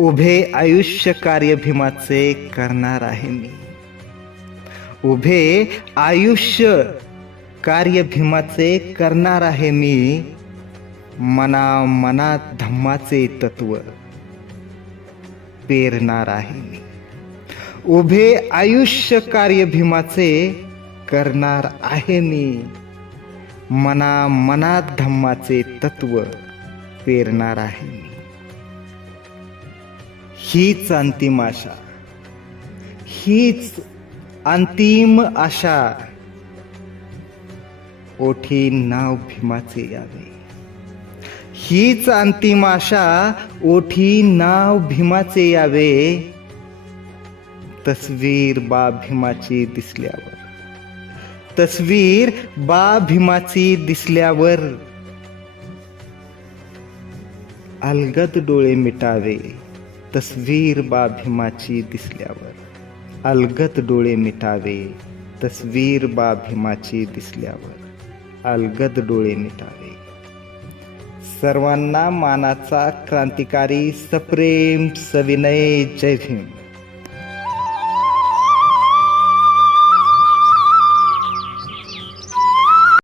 उभे आयुष्य कार्य भीमाचे करणार आहे मी. उभे आयुष्य कार्य भीमाचे करणार आहे मी. मना मनात धम्माचे तत्व पेरणार आहे मी. उभे आयुष्य कार्य भीमाचे करणार आहे मी. मना मनात धम्माचे तत्व पेरणार आहे मी. हीच अंतिम आशा. हीच अंतिम आशा. ओठी नाव भीमाचे यावे. हीच अंतिम आशा ओठी नाव भीमाचे यावे. तस्वीर बा भीमाची दिसल्यावर. तस्वीर बा भीमाची दिसल्यावर. अलगद डोळे मिटावे. तस्वीर बा भीमाची दिसल्यावर. अलगत डोळे मिटावे तस्वीर बा भीमाची दिसल्यावर. अलगत डोळे मिटावे. सर्वांना मानाचा क्रांतिकारी सप्रेम सविनय जय भीम.